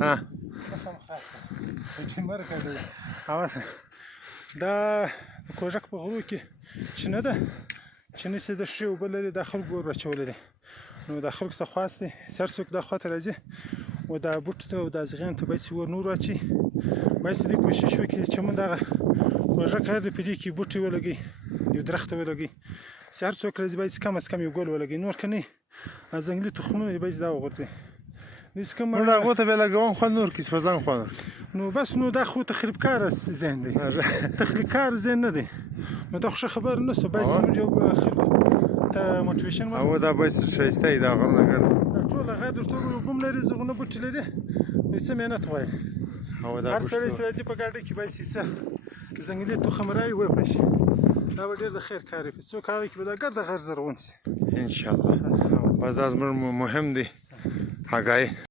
ها قسم خاصه چې مرګ دی دا کوژک په غرو کې شنه ده شنه چې د ښې اوبه لري دا خلکو ور اچولی دی نو دا خلکو څخه خواست دی چې هر څوک دا خواته راځي و دا بوټو ته او دا ځغیانو ته باید چې ور نور واچي باید چې دوی کوشش وکړي چې موږ دغه کوژک هر دی په دې کې بوټي ولګوي یو درخت ولګوي چې هر څوک راځي باید چې کم از کم یو ګل ولګوي نور که نه ځنګلي تخمونه باید دا وغورځوي نو د هغو ته بیا لګوم خوند نه ورکړي سوځنګ خوند نو بس نو دا خو تخریبکاره ذهن دی تخریبکار ذهن نه دی نو دا خو ښه خبره نه شوه باید زموږ یو خلکو ته موټیویشن ورکړو او دا باید ښایسته وي دا غرونه ګر دا ټوله غر درته اوبه هم لري زرغونه بوټي لري نو څه محنت غواړي هر سړی چې راځي په ګاډۍ کې باید چې څه ځنګلي تخم رایي وپاشي دا به ډېر د خیر کار وي په څو کالو کې به دا ګرده غر زرغون شي انشاءالله بس دا زموږ مهم دی هګۍ